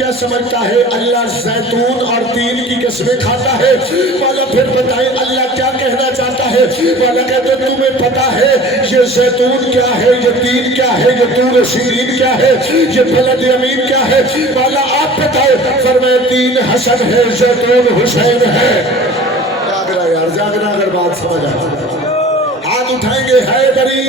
کیا سمجھتا ہے؟ اللہ زیتون اور تین کی قسمیں کھاتا ہے۔ مولا پھر بتائیں اللہ کیا کہنا چاہتا ہے؟ مولا کہتے تمہیں پتا ہے یہ زیتون کیا ہے، یہ تین کیا ہے، یہ طور سینین کیا ہے، یہ بلد امین کیا ہے؟ مولا آپ بتائے۔ فرمائے تین حسن ہے، زیتون حسین ہے۔ جاگرا یار، جاگرا اگر بات سمجھ آئے ہاتھ اٹھائیں گے۔ حیدری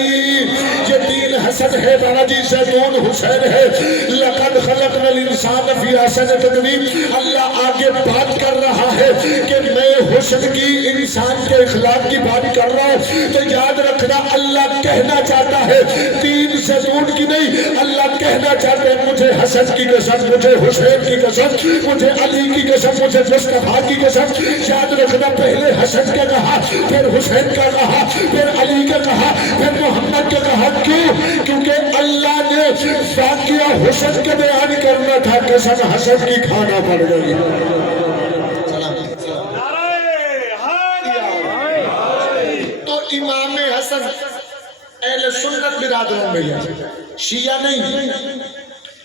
یہ تین حسن ہے، بابا جی زیتون حسین ہے۔ لقد خلقنا الانسان فی احسن تقویم۔ اللہ آگے بات کر رہا ہے کہ میں حسن کی، انسان کے اخلاق کی بات کر رہا ہوں۔ تو یاد رکھنا اللہ کہنا چاہتا ہے تین زیتون کی نہیں، اللہ کہنا چاہتا ہے مجھے حسن کی قسم، مجھے حسین کی قسم، مجھے علی کی قسم، مجھے مصطفیٰ کی قسم۔ یاد رکھنا پہلے حسن کا کہا، پھر حسین کا کہا، پھر علی کا کہا، پھر محمد کا کہا۔ کیوں؟ کیونکہ اللہ نے واقعہ حسن کے بیان کرنا تھا، قسم حسن کی کھانا پڑ گئی۔ تو امام حسن اہل سنت برادروں میں ہے، شیعہ نہیں،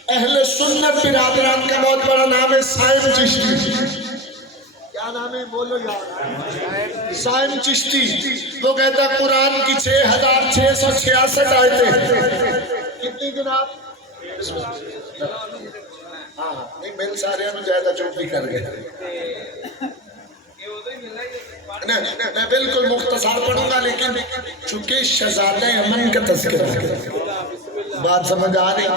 اہل سنت برادران کا بہت بڑا نام ہے سائم چشتی۔ کیا نام ہے بولو یار؟ سائم چشتی۔ وہ کہتا ہے قرآن کی 6666 آیتیں کتنی جناب؟ ہاں نہیں مل سارے ہم زیادہ چوپ بھی کر گئے۔ میں بالکل مختصر پڑھوں گا، لیکن چونکہ شہزادہ امن کا تذکرہ ہے، بات سمجھ آ رہی؟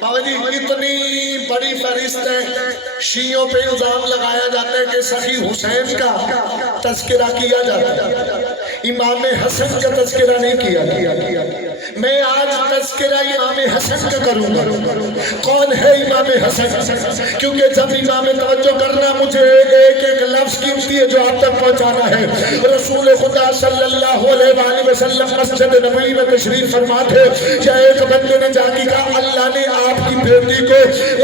بابا جی اتنی بڑی فہرست ہے، شیعوں پہ الزام لگایا جاتا ہے کہ سخی حسین کا تذکرہ کیا جاتا ہے، امام حسن کا تذکرہ نہیں کیا۔ میں آج تذکرہ امام حسن کا کروں گا۔ کون ہے امام حسن؟ کیونکہ جب امام توجہ کرنا، مجھے ایک ایک لفظ قیمتی ہے جو آپ تک پہنچانا ہے۔ رسول خدا صلی اللہ علیہ وآلہ وسلم مسجد نبوی میں تشریف فرما تھے، یا ایک بندے نے جا کے کہا اللہ نے آپ کی بیٹی کو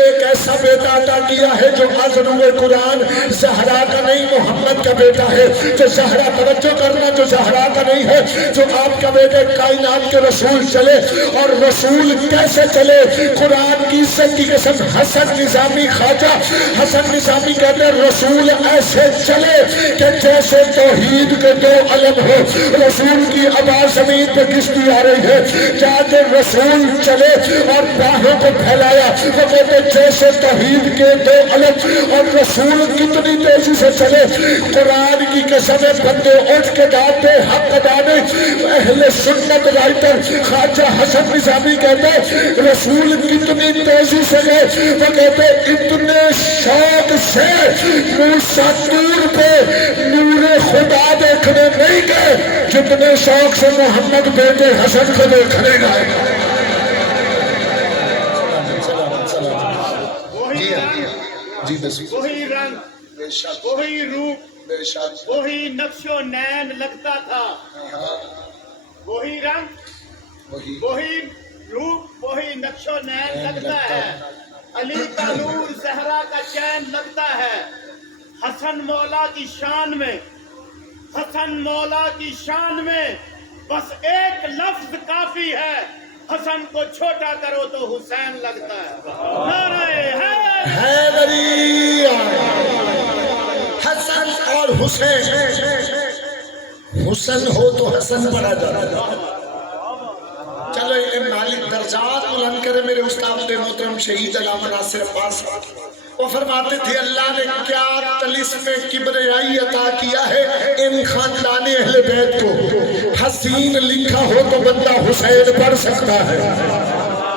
ایک ایسا بیٹا عطا کیا ہے جو ازرو قرآن، زہرا کا نہیں محمد کا بیٹا ہے۔ جو زہرا، توجہ کرنا، جو زہرا کا نہیں ہے، جو آپ کا بیٹا کائنات کے رسول چلے۔ اور رسول کیسے چلے؟ قرآن کی عزت کی قسم، حسن نظامی خواجہ حسن نظامی کہتے ہیں رسول ایسے چلے کہ جیسے توحید کے دو علم ہو۔ رسول کی آواز زمین پہ کشتی آ رہی ہے، جاتے رسول چلے اور باہوں کو پھیلایا، وہ کہتے جیسے توحید کے دو علم۔ اور رسول کتنی تیزی سے چلے، قرآن کی قسم بندے اٹھ کے گاتے حق ادانے۔ اہل سنت رائٹر خواجہ حسن نظامی کہتے رسول کتنی تیزی سے گئے، وہ کہتے اتنے شوق سے موسیٰ طور پہ نور خدا دیکھنے نہیں گئے جتنے شوق سے محمد بیٹے حسن کو دیکھنے گئے۔ وہی رنگ، وہی روپ، وہی نقش و نین لگتا تھا۔ وہی رنگ، وہی روپ، وہی نقش و نین لگتا ہے۔ علی کا نور، زہرا کا چین لگتا ہے۔ حسن مولا کی شان میں، حسن مولا کی شان میں بس ایک لفظ کافی ہے، حسن کو چھوٹا کرو تو حسین لگتا ہے۔ نعرہ حیدری، حسن اور حسین، حسن ہو تو حسن پڑھا جاتا ہے۔ چلو یہ مالک درجات بلند کرے میرے استاد محترم شہید علامہ ناصر عباس، وہ فرماتے تھے اللہ نے کیا طلسم کبریائی عطا کیا ہے ان خاندان اہل بیت کو، حسین لکھا ہو تو بندہ حسین پڑھ سکتا ہے۔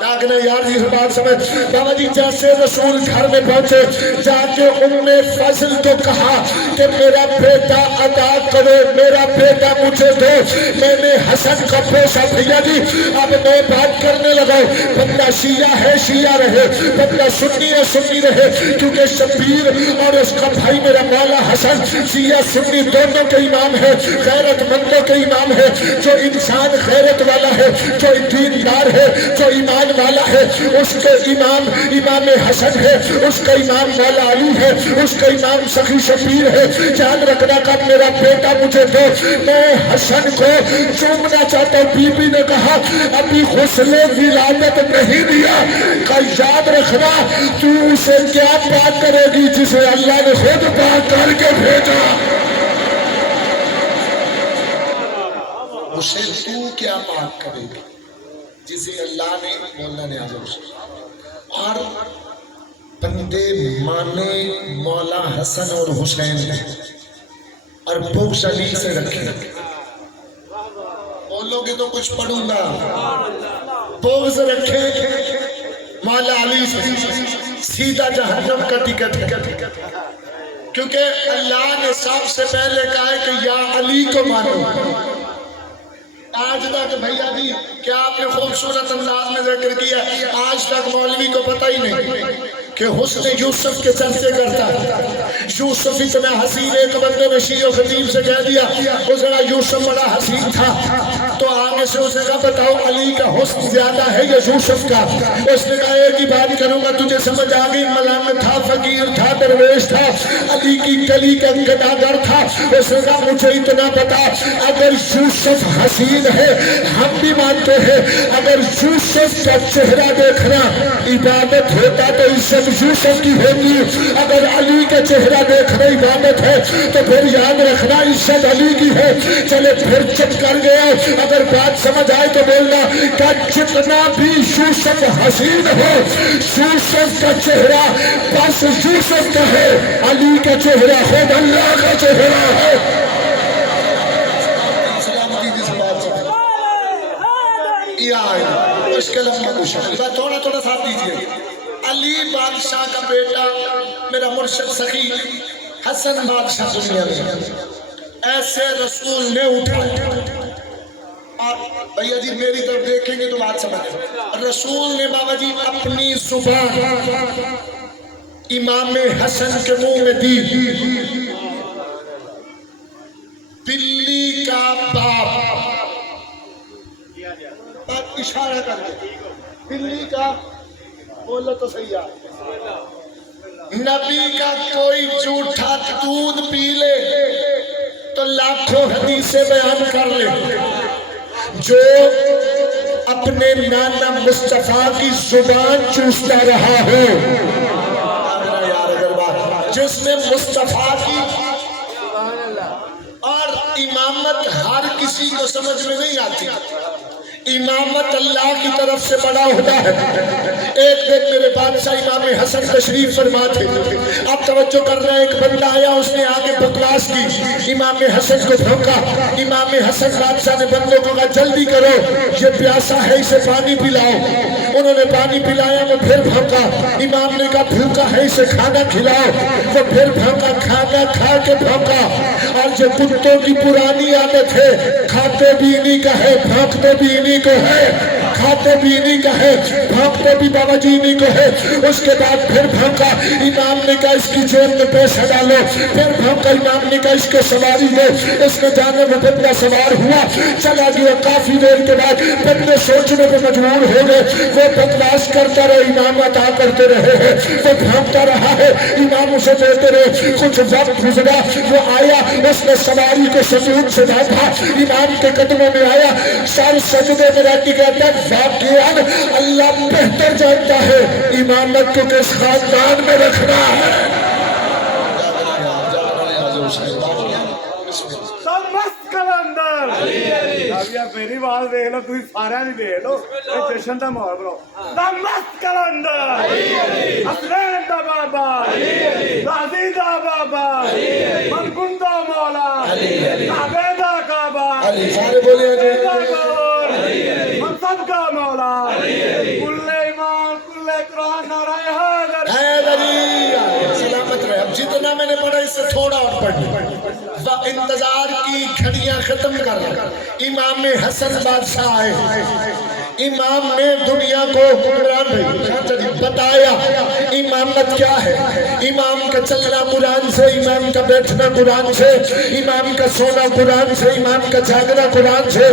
لیکن یار جی بات سمجھ، بابا جی جیسے رسول گھر میں پہنچے، جا کے ام فضل کو کہا کہ میرا بیٹا عطا کرو، میرا بیٹا مجھے دو، میں نے حسن کا پوشا بھیا جی۔ اب میں بات کرنے لگا، بندہ شیعہ ہے شیعہ رہے، بندہ سنی ہے سنی رہے، کیونکہ شبیر اور اس کا بھائی میرا مولا حسن شیعہ سنی دونوں کے امام ہے، غیرت مندوں کے امام ہے۔ جو انسان غیرت والا ہے، جو دیندار ہے، جو ایمان والا والا ہے، اس کے امام امام حسن ہے، اس کا امام مولا علی ہے، اس کا امام سخی شبیر ہے۔ یاد رکھنا کا میرا بیٹا مجھے دو، میں حسن کو چومنا چاہتا ہوں۔ بی بی نے کہا ابھی غسل ولادت نہیں دیا، کہ یاد رکھنا تو اسے کیا پاک کرے گی جسے اللہ نے خود پاک کر کے بھیجا، اسے تو کیا پاک کرے گی جسے اللہ نے مولا نے آزم سے۔ اور بندے مانے مولا حسن اور حسین اور بغض علی سے رکھے، بولو گے تو کچھ پڑھوں گا، بغض رکھے مولا علی سے، سیدھا جہنم کا ٹکٹ ہے، کیونکہ اللہ نے سب سے پہلے کہا ہے کہ یا علی کو مانو۔ آج تک بھیا جی کیا آپ نے خوبصورت انداز میں ذکر کیا، آج تک مولوی کو پتہ ہی نہیں کہ حسن یوسف کے چرچے کرتا ہے۔ یوسف اتنا حسین، ایک بندے نے شیعہ و خطیب سے کہہ دیا وہ ذرا یوسف بڑا حسین تھا، تو آگے سے اسے کہا بتاؤ علی کا حسن زیادہ ہے یا یوسف کا؟ اس نے کہا ایک ہی بات کروں گا تجھے سمجھ آ گئی، ملنگ تھا، فقیر تھا، درویش تھا، علی کی گلی کا گداگر تھا۔ اس نے کہا مجھے اتنا پتا اگر یوسف حسین ہے ہم بھی مانتے ہیں، اگر یوسف کا چہرہ دیکھنا عبادت ہوتا تو عزت یوسف کی ہوتی، اگر علی کا چہرہ دیکھنا عبادت ہے تو پھر یاد رکھنا عزت علی کی ہے۔ چلے پھر چپ کر گیا، اگر بات سمجھ آئے تو بولنا کہ جتنا بھی یوسف حسین ہو، یوسف کا چہرہ بس یوسف کا ہے، علی کا چہرہ خود اللہ کا چہرہ ہے۔ مشکل تھوڑا تھوڑا ساتھ دیجئے۔ علی بادشاہ کا بیٹا میرا مرشد سخی حسن بادشاہ دنیا میں ایسے رسول نے اٹھایا، اور بھیا جی میری طرف دیکھیں گے تو بات سمجھیں، رسول نے بابا جی اپنی زبان امام حسن کے منہ میں دی، بلی کا باپ، بات اشارہ کر دے، بلی کا بولو تو صحیح ہے، نبی کا کوئی جھوٹا دودھ پی لے تو لاکھوں حدیثیں بیان کر لے، جو اپنے نانا مصطفیٰ کی زبان چوستا رہا ہو، جس میں مصطفیٰ کی اور امامت ہر کسی کو سمجھ میں نہیں آتی، امامت اللہ کی طرف سے بڑا ہوتا ہے۔ ایک دن میرے بادشاہ امام حسن تشریف فرما تھے، آپ توجہ کر رہے ہیں، ایک بندہ آیا، اس نے آگے بکواس کی، امام حسن کو بھونکا، امام حسن بادشاہ نے بندوں کو کہا جلدی کرو یہ پیاسا ہے اسے پانی پلاؤ، انہوں نے پانی پلایا، وہ پھر بھونکا، امام نے کہا بھوکا ہے اسے کھانا کھلاؤ، وہ پھر بھونکا، کھانا کھا کے بھونکا، اور یہ کتوں کی پرانی عادت ہے، کھاتے بھی انہی کا ہے، بھونکتے بھی انہی کو ہے، کھاتے بھی انہی کا ہے، بھونکتے بھی بابا جی انہی کو ہے۔ اس کے بعد پھر بھونکا، امام نے کہا اس کی جیب میں پیسہ ڈالو، پھر بھونکا، امام نے کہا اس کو سواری دو، اس نے جانے میں بندہ سوار ہوا، چلا گیا، کافی دیر کے بعد بندے سوچنے پہ مجبور ہو گئے، وہ بکواس کرتا رہے، امام عطا کرتے رہے ہیں، وہ بھونکتا رہا ہے، امام اسے دیتے رہے، کچھ وقت گزرا، وہ آیا، اس نے سواری کو سجود سے ڈھانپا، امام کے قدموں میں آیا، سر سجدے میں رہتی کہتا ہے واقعاً اللہ بہتر جانتا ہے امامت کو کس خاندان میں رکھنا ہے۔ مست کلندر میری بات دیکھ لو، تھی سارے نہیں دیکھ لو، جشن کا ماحول بناؤ، مست کلندر حسنین دا بابا، غازی دا بابا، منگن دا مولا، کعبے دا کعبہ، سارے بولے منصب کا مولا، کل ایمان کل قرآن نعرہ حیدری، سلامت رہے۔ اب جتنا میں نے پڑھا اس سے تھوڑا اور پڑھنا، انتظار کی گھڑیاں ختم کر، امام حسن بادشاہ آئے، امام نے دنیا کو بتایا امامت کیا ہے، امام کا چلنا قرآن سے، امام کا بیٹھنا قرآن سے، امام کا سونا قرآن سے، امام کا جاگنا قرآن سے.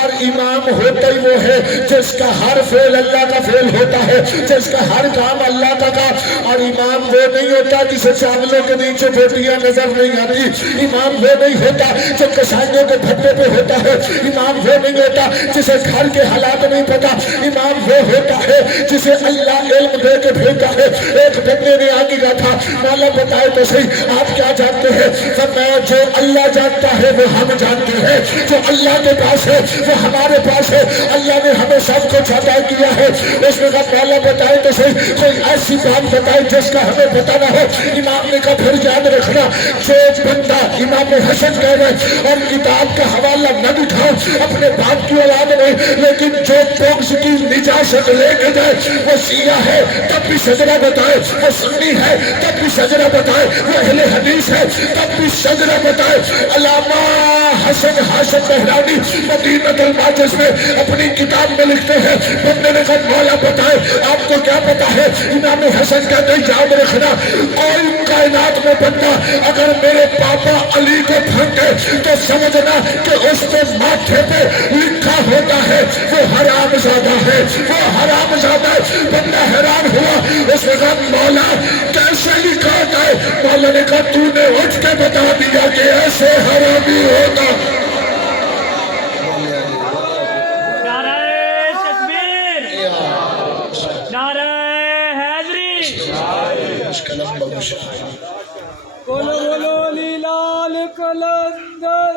اور امام ہوتا ہی وہ ہے جس کا ہر فعل اللہ کا فعل ہوتا ہے، جس کا ہر کام اللہ کا کام. اور امام وہ نہیں ہوتا جسے چاولوں کے نیچے بوٹیاں نظر نہیں آتی. امام وہ نہیں ہوتا جو کسانوں کے بھٹے پہ ہوتا ہے. امام وہ نہیں ہوتا جسے گھر کے حالات نہیں پتا. امام وہ ہوتا ہے جسے اللہ علم دے کے بھیجتا ہے. ایک بندے نے آگے کہا تھا مولا بتائے تو صحیح آپ کیا جانتے ہیں؟ فرمایا جو اللہ جانتا ہے وہ ہم جانتے ہیں، جو اللہ کے پاس ہے وہ ہمارے پاس ہے. اللہ نے ہمیں سب کچھ عطا کیا ہے. اس نے کہا مولا بتائے تو صحیح کوئی ایسی بات بتائے جس کا ہمیں پتہ نہ ہو. امام نے کہا پھر یاد رکھنا جو بندہ امام حسن کہہ رہے اور کتاب کا حوالہ نہ دکھاؤ اپنے باپ کی اولاد نہیں، لیکن جو بغض کی نجاست لے کے جائے وہ شیعہ ہے تب بھی شجرہ بتائے، وہ سنی ہے تب بھی شجرہ بتائے، وہ اہل حدیث ہے تب بھی شجرہ بتائے. علامہ حسن ہاشم بہرانی مدینۃ الماجز میں اپنی کتاب میں لکھتے ہیں بندے نے کہا مولا بتائے آپ کو کیا پتا ہے؟ امام حسن کہتے ہیں یاد رکھنا کوئی کائنات میں بندہ اگر میرے پاپا علی کو پھنکے تو سمجھنا کہ اس کے ماتھے پہ لکھا ہوتا ہے وہ حرام زادہ ہے، وہ حرام زادہ ہے. بندہ حیران ہوا. اس نے کہا مولا کیسے لکھا ہوتا ہے؟ مولا نے کہا تو نے اٹھ کے بتا دیا کہ ایسے حرامی ہوتا. نعرہ تکبیر، نعرہ حیدری، بولو بولو لیلال کلندر.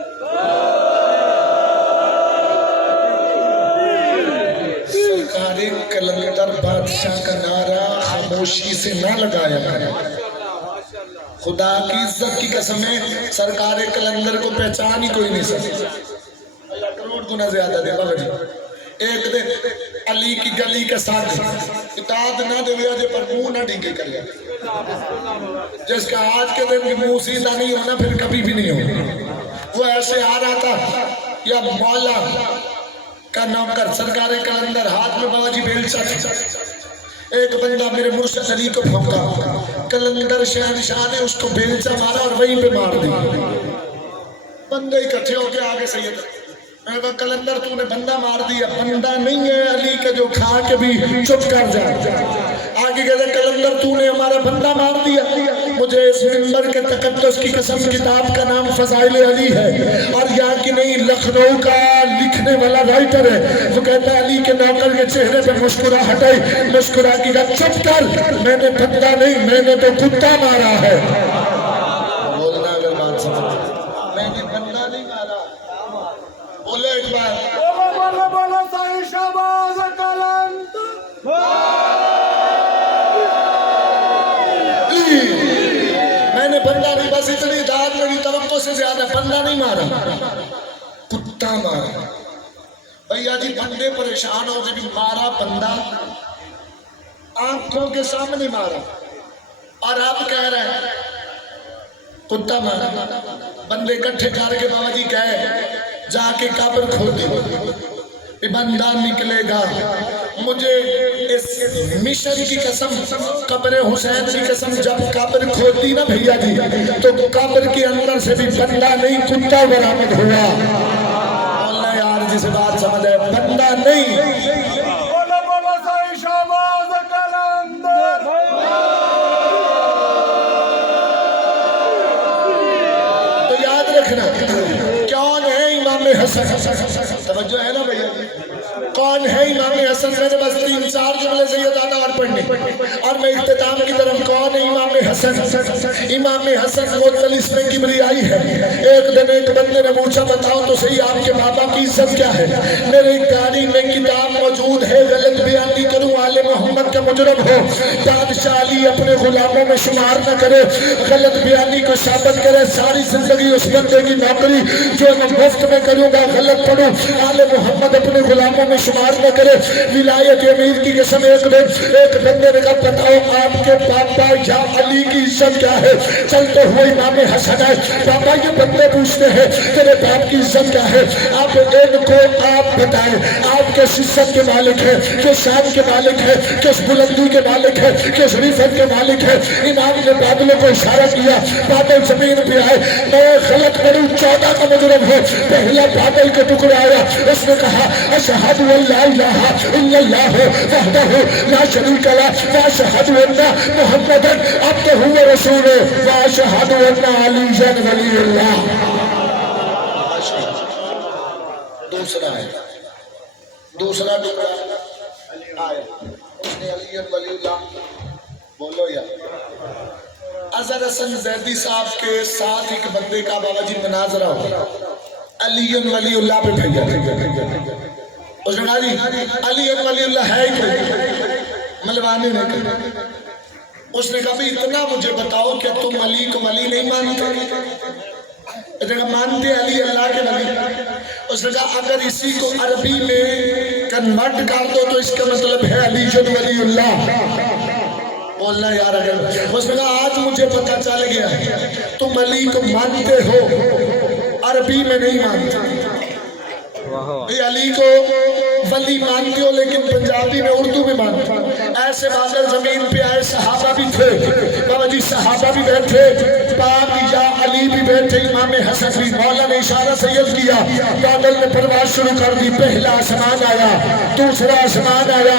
سرکار کلندر بادشاہ کا نعرہ خاموشی سے نہ لگایا کرے. خدا کی عزت کی قسم ہے سرکار کلندر کو پہچان ہی کوئی نہیں سکتا. اللہ کروڑ گنا زیادہ دے بابا جی. ایک دن علی کی گلی کے ساتھ اطاعت نہ دے وجہ پر منہ نہ ڈھینگے کر گیا. جس کا آج کے دن منہ سیدھا نہیں ہونا پھر کبھی بھی نہیں ہونا. وہ ایسے آ رہا تھا یا مولا کا نوکر سرکار کلندر ہاتھ میں بابا جی بیلچا تھا. ایک بندہ میرے مرشد علی کو پھونکا، کلندر شہنشاہ نے اس کو بیلچا مارا اور وہیں پہ مار دیا. بندے اکٹھے ہو کے آگے سید میں نے کہا کلندر تو نے بندہ مار دیا. بندہ نہیں ہے علی کا جو کھا کے بھی چپ کر جائے. آگے کہتے کلندر تو نے ہمارا بندہ مار دیا. مجھے اس منبر کے تقدس کی قسم کتاب کا نام فضائل علی ہے اور یہاں کی نہیں لکھنؤ کا لکھنے والا رائٹر ہے. وہ کہتا ہے علی کے نوکر کے چہرے پہ مسکراہٹ آئی، مسکرا کے کہا چپ کر میں نے بندہ نہیں میں نے تو کتا مارا ہے. بولنا اگر بات سمجھ میں نے بندہ نہیں مارا. بولو ایک بار بولو بولو صحیح شہباز کلندر. میں نے بندہ نہیں، بس اتنی داد میری توقع سے زیادہ بندہ نہیں مارا، کتا مارا. بھیا جی بندے پریشان ہو گئے مارا بندہ آنکھوں کے سامنے مارا اور آپ کہہ رہے ہیں کتا مارا. بندے اکٹھے کر کے بابا جی کہے جا کے قبر کھودی بندہ نکلے گا. مجھے اس مشن کی قسم قبر حسین کی قسم جب قبر کھودی نا بھیا جی تو قبر کے اندر سے بھی بندہ نہیں کتا برآمد ہوا. اللہ یار جسے بات سمجھ ہے بندہ نہیں. بولو بولو صحیح شہباز کلندر. تو یاد رکھنا کون ہے امام حسن. توجہ ہے نا بھیا کون ہے امام حسن؟ میں نے بس 3-4 جملے سے یہ دادا اور پڑھنے اور میں اختتام کی طرف. کون ہے امام حسن؟ امام حسن مختلف میں کبریائی ہے. ایک دن ایک بندے نے پوچھا بتاؤ تو صحیح آپ کے بابا کی عزت کیا ہے؟ میری گاڑی میں کتاب موجود ہے، غلط بیانی کروں آل محمد کا مجرم ہو. بادشاہ علی اپنے غلاموں میں شمار نہ کرے، غلط بیانی کو ثابت کرے. ساری زندگی اس بندے کی نوکری جو میں مفت میں کروں گا غلط پڑھوں، آل محمد اپنے غلاموں میں شمار نہ کرے. ولایت امیر کی قسم ایک دن ایک بندے نے کہا بتاؤ آپ کے پاپا یا علی کی عزت کیا ہے؟ چلتے ہوئے امام حسن ہے، بابا یہ بندے پوچھتے ہیں تیرے باپ کی عزت کیا ہے؟ آپ ان کو آپ بتائیں، آپ کس عزت کے مالک ہیں، کس شان کے مالک ہیں، کس بلندی کے مالک ہیں، کس رفعت کے مالک ہیں؟ امام نے بادلوں کو اشارہ کیا، بادل زمین پہ آئے، میں غلط کروں 14 کا مجرم ہے، پہلا بادل کے ٹکڑا آیا، اس نے کہا اشہد ان لا الہ الا اللہ وحدہ لا شریک لہ واشہد ان محمدا عبدہ ورسولہ واشہد ان علیٰ ولی اللہ۔ دوسرا ہے، دوسرا ٹکڑا آیا، اس نے علی ولی اللہ بولو یا اظہر حسن زیدی صاحب کے ساتھ ایک بندے کا بابا جی مناظرہ ہو، علی ولی اللہ پہ بھیجا، اس نے کہا جی علی ولی اللہ ہے ہی کوئی؟ ملوانے نے کہا، اس نے کہا بھی اتنا مجھے بتاؤ کہ تم علی کو ولی نہیں مانتے؟ اس نے کہا مانتے علی اللہ کے ولی۔ اس نے کہا اگر اسی کو عربی میں کنورٹ کر دو تو اس کا مطلب ہے علی ولی اللہ۔ بولنا یار اگر اس نے کہا آج مجھے پتہ چل گیا تم علی کو مانتے ہو، عربی میں نہیں مانتے، علی کو ولی مانتے ہو لیکن پنجابی میں اردو میں مانتے ہو۔ ایسے بادل زمین پہ آئے، صحابہ بھی تھے بابا جی، صحابہ بھی بیٹھے، پاک یا علی بھی بیٹھے، امام حسن بھی، مولا نے اشارہ سید کیا، بادل نے پرواز شروع کر دی، پہلا آسمان آیا، دوسرا آسمان آیا،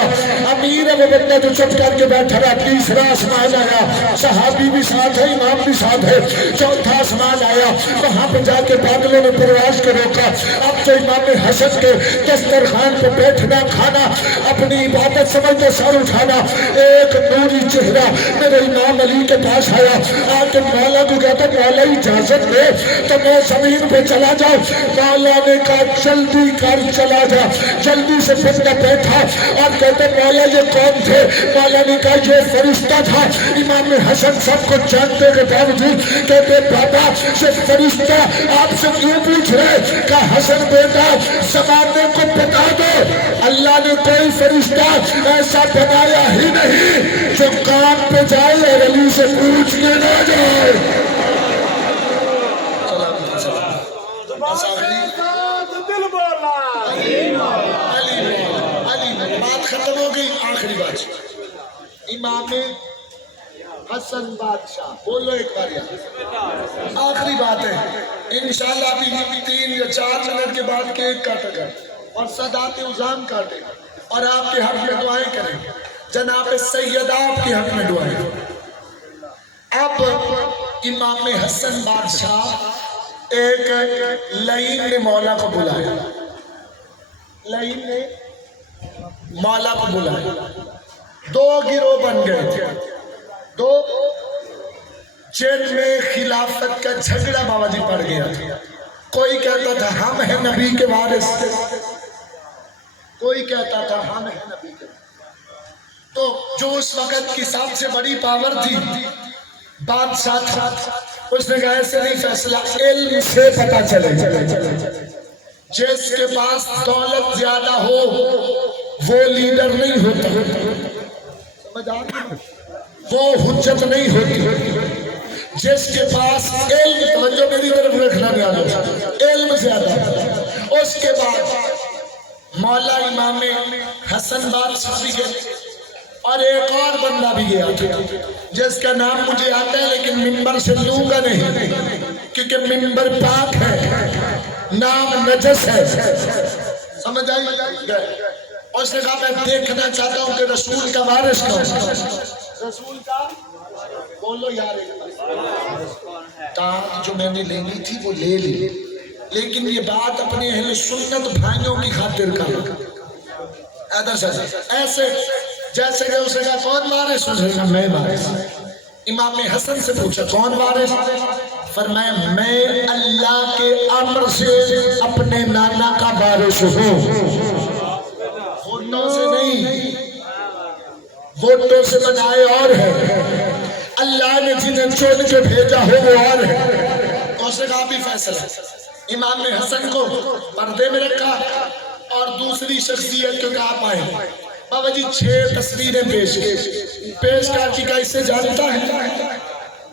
امیر وہ بندہ جو چپ کر کے بیٹھا رہا، تیسرا آسمان آیا، صحابی بھی ساتھ ہے، امام بھی ساتھ ہے، چوتھا آسمان آیا، وہاں پہ جا کے بادلوں نے پرواز کو روکا۔ اب تو امام حسن کے دسترخوان پہ بیٹھنا کھانا اپنی عبادت سمجھتے سر اٹھانا، ایک نوری چہرہ میرے امام علی کے پاس آیا، آ کے مولا کو کہتا مولا اجازت دے تو میں زمین پہ چلا جاؤں۔ مولا نے کہا جلدی کر چلا جا، جلدی سے بندہ بیٹھا اور کہتے مولا یہ کون تھے؟ مولا نے کہا یہ فرشتہ تھا۔ امام حسن سب کو جانتے کے باوجود کہتے بابا یہ فرشتہ آپ سے کیوں پوچھ رہے؟ کہا حسن بیٹا زمانے کو بتا دو اللہ نے کوئی فرشتہ ایسا بنایا ہی نہیں جو کام پہ جائے اور علی سے پوچھ کے نہ جائے۔ دل بولا علی بات ختم ہو گئی، آخری بات امام حسن بادشاہ بولو ایک بار یار، آخری بات ہے انشاءاللہ ابھی 3 یا 4 منٹ کے بعد کیک کاٹے گا اور صدات عظام کاٹے گا اور آپ کے حق میں دعائیں کریں، جناب سید آپ کے حق میں دعائیں۔ اب امام حسن بادشاہ ایک لعین نے مولا کو بلایا، لعین نے مولا کو بلایا، 2 گروہ بن گئے تھے، 2 جن میں خلافت کا جھگڑا بابا جی پڑ گیا تھا۔ کوئی کہتا تھا ہم ہیں نبی کے وارث، کوئی کہتا تھا ہم ہیں نبی کے وارث۔ تو جو اس وقت کی سب سے بڑی پاور تھی بادشاہ تھا، اس نے کہا ایسے نہیں فیصلہ علم سے پتہ چلے، جس کے پاس دولت زیادہ ہو وہ لیڈر نہیں ہوتا، سمجھ آ گئی؟ وہ حجت نہیں ہوتی، جس کے پاس علم، توجہ میری طرف رکھنا نہیں آتا، علم زیادہ۔ اس کے بعد مولا امام حسن بادشاہ بھی گئے اور ایک اور بندہ بھی گیا جس کا نام مجھے آتا ہے لیکن منبر سے لوں گا نہیں کیونکہ منبر پاک ہے، نام نجس ہے، سمجھ آئی گئے۔ اور اس نے کہا میں دیکھنا چاہتا ہوں کہ رسول کا وارث کون، رسول کا بولو یار، تاج جو میں نے لینی تھی وہ لے لی، لیکن یہ بات اپنے اہل سنت بھائیوں کی خاطر کا ایسے جیسے کہ اسے کہا کون وارث، اسے کہا میں وارث۔ امام حسن سے پوچھا کون وارث، فرمایا میں اللہ کے امر سے اپنے نانا کا وارث ہوں، ووٹوں سے نہیں، ووٹوں سے بنائے اور ہے، اللہ نے جنہیں چن کے بھیجا ہو وہ اور ہے۔ اسے کہا بھی فیصلہ، امام حسن کو پردے میں رکھا اور دوسری شخصیت کو کہا پائے بابا جی 6 تصویریں پیش کر کے کیسے جانتا ہے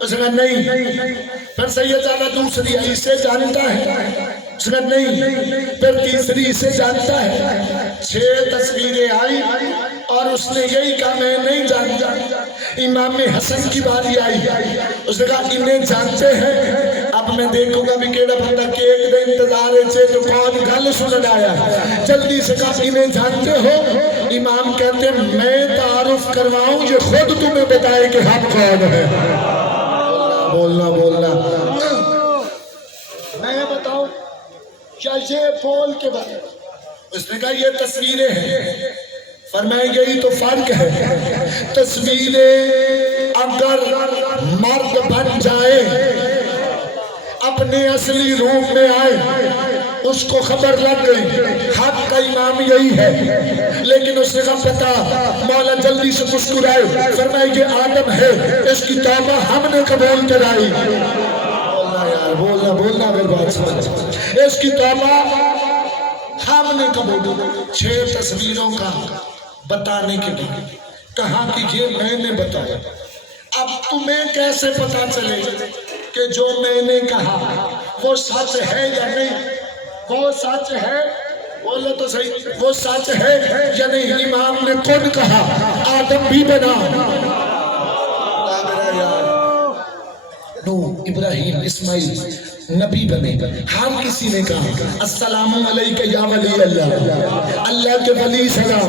اس نے کہا نہیں. پھر سیدہ دوسری آئی، اسے جانتا ہے؟ اس نے کہا نہیں. پھر تیسری، اسے جانتا ہے؟ 6 تصویریں آئی اور اس نے یہی کہا میں نہیں جانتا. امام حسن کی باری آئی، اس نے کہا انہیں جانتے ہیں؟ اب میں دیکھوں گا بھی کیڑا بندہ کہ ایک دن انتظار ہے تو کون گل سنن آیا. جلدی سے کہا انہیں جانتے ہو؟ امام کہتے ہیں میں تعارف کرواؤں یہ خود تمہیں بتائے کہ ہم کون ہیں. بولنا بولنا میں بتاؤں کیا یہ بول کے بتاؤں؟ اس نے کہا یہ تصویریں ہیں. فرمائے یہی تو فرق ہے. تصویریں اگر مرد بن جائے اپنے اصلی روپ میں آئے اس کو خبر لگ گئی حق کا امام یہی ہے. لیکن اس نے کہا پتا مولا جلدی سے مسکرائے. فرمائے یہ آدم ہے، اس کی توبہ ہم نے قبول کرائی. بولنا یار بولنا بولنا اگر بات سمجھ. اس کی توبہ ہم نے قبول. 6 تصویروں کا بتانے کے لیے کہا کہ یہ میں نے بتایا. اب تمہیں کیسے پتا چلے کہ جو میں نے کہا وہ سچ ہے یا نہیں؟ وہ سچ ہے؟ بولو تو صحیح، وہ سچ ہے یا نہیں؟ امام نے کون کہا آدم بھی بنا، نو ابراہیم اسماعیل نبی بنے. ہر کسی نے کہا السلام علیکہ یا ولی اللہ، اللہ کے ولی سلام.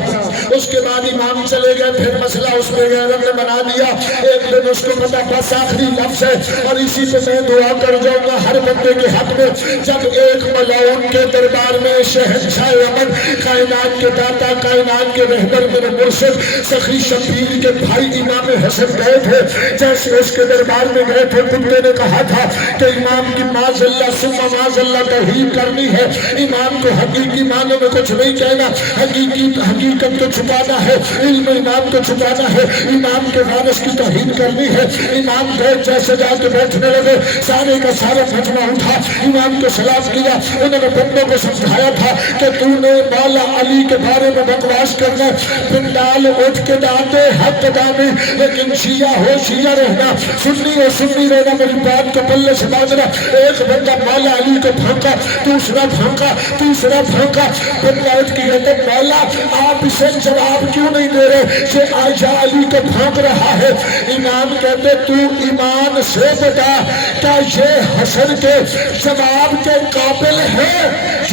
اس کے بعد امام چلے گئے. پھر مسئلہ اس پہ غیرت نے بنا دیا. ایک دن اس کو پتا بس آخری لفظ ہے اور اسی پہ میں دعا کر جاؤں گا ہر بندے کے حق میں. جب ایک ملعون کے دربار میں شہنشاہ امن، کائنات کے داتا، کائنات کے رہبر، میرے مرشد سخی شبیر کے بھائی امام حسن گئے تھے. جیسے اس کے دربار میں گئے تھے کتے نے کہا تھا کہ امام کی معاذ اللہ ثم معاذ اللہ توحید کرنی ہے. امام کو حقیقی معنوں میں کچھ نہیں کہنا، حقیقت کو چھپانا ہے، علم امام کو چھپانا ہے. امام کے وارث کی توحید کرنی ہے. امام بیٹھ جیسے جا کے بیٹھنے لگے. سارے کا سارا مجمع اٹھا، امام کو سلام کیا. انہوں نے بندوں کو سمجھایا تھا کہ تو نے مولا علی کے بارے میں بکواس کرنا. پنڈال اٹھ کے ڈالتے حق دانے، لیکن شیعہ ہو شیعہ رہنا، سنی ہو سنی رہنا. میری بات کو پلے سے باندھنا. ایک بندہ مولا علی کو پھانکا، دوسرا پھانکا، تیسرا پھانکا. بندہ اٹھ کے کہتے مولا آپ اسے جواب کیوں نہیں دے رہے؟ یہ آجا علی کو پھانک رہا ہے. امام کہتے تو ایمان سے بتا کیا یہ حسن کے جواب کے قابل ہے؟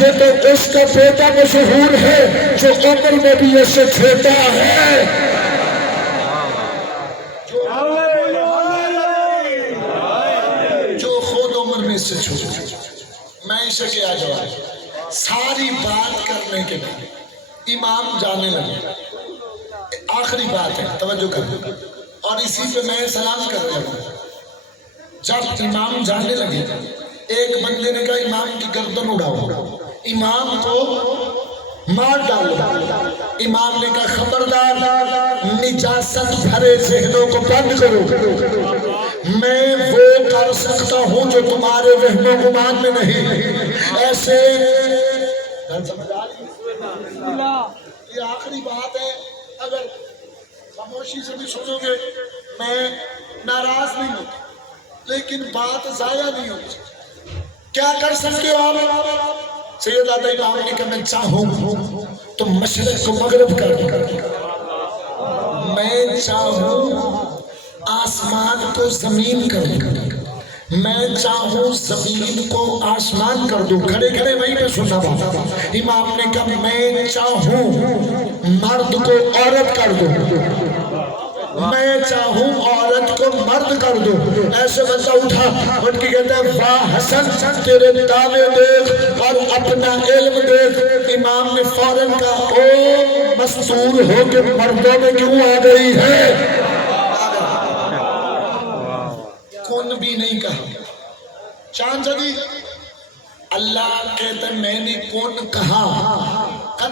یہ تو اس کا بیٹا مشہور ہے جو عمر میں بھی اس سے چھوٹا ہے. جو خود عمر میں اس سے چھوٹا ہے. میں اسے کیا جواب؟ ساری بات کرنے کے بعد امام جانے لگے. آخری بات ہے توجہ کریں اور اسی پہ میں سلام کر رہا ہوں. جب امام جانے لگے ایک بندے نے کہا امام کی گردن اڑاؤ، امام کو مار ڈالو. امام نے کہا خبردار نجاست بھرے ذہنوں کو بند کرو. میں وہ کر سکتا ہوں جو تمہارے وہم و گمان میں نہیں. ایسے یہ آخری بات ہے. اگر خاموشی سے بھی سنو گے میں ناراض نہیں ہوتا، لیکن بات ضائع نہیں ہوتی. کیا کر سکتے ہو آپ؟ سید امام نے کہا میں چاہوں تو مشرق کو مغرب کر دوں، میں چاہوں آسمان کو زمین کر دوں، میں چاہوں زمین کو آسمان کر دوں. کھڑے کھڑے وہیں پہ سنا بات. امام نے کہا میں چاہوں مرد کو عورت کر دوں، میں چاہوں عورت کو مرد کر دوں. ایسے بندہ اٹھا ان کی کہتا ہے واہ حسن تیرے دعوے دیکھ اور اپنا علم دیکھ. امام نے فوراً کہا او مستور ہو کے مردوں میں کیوں آ گئی ہے؟ کون بھی نہیں کہا. چاند جدی اللہ کہتا ہے میں نے کون کہا.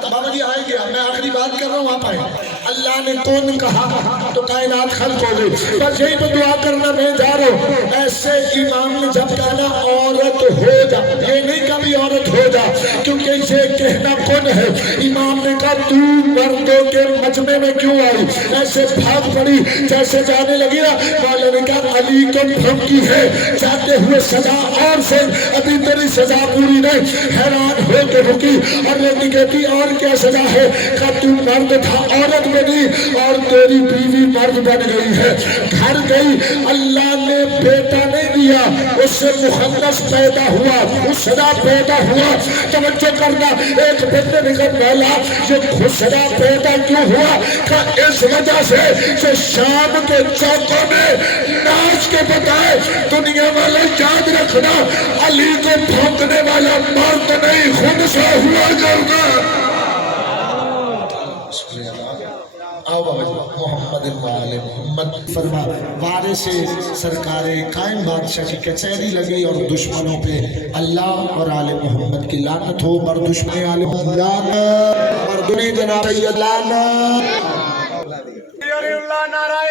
بابا جی آئے گیا، میں آخری بات کر رہا ہوں آپ آئے. اللہ نے کون کہا تو کائنات خلق ہو گئی. بس یہی تو دعا کرنا میں جا رہا ہوں. ایسے امام نے جب کہا عورت ہو جا، یہ نہیں کبھی عورت ہو جا، کیونکہ یہ کہنا کون ہے؟ امام نے کہا تو مردوں کے مجمع میں کیوں آئی؟ ایسے بھاگ پڑی جیسے جانے لگی نا. مولا نے کہا علی کو دھمکی ہے جاتے ہوئے سزا اور سے ابھی تیری سزا پوری نہیں. حیران ہو کے رکی اور لڑکی کہتی اور کیا سزا ہے؟ کہا تو مرد تھا عورت بنی اور تیری بیوی مرد بن گئی ہے. گھر گئی اللہ نے بیٹا نہیں دیا اس سے مخنث پیدا ہوا خسرا پیدا ہوا. توجہ کرنا ایک بندے نے کہا مولا یہ خسرا پیدا کیوں ہوا؟ کہ اس وجہ سے کہ شام کے چوکوں میں ناچ کے بتائے دنیا والے یاد رکھنا علی کو بھونکنے والا مرد نہیں خنثی ہوا کرتا. آؤ بابا جی محمد وآل محمد. فرما وارث سرکار قائم بادشاہ کی کچہری لگی اور دشمنوں پہ اللہ اور آل محمد کی لعنت ہو. بر دشمن آل محمد لعنت، مردنی جناب سید لعنت. اللہ نعرہ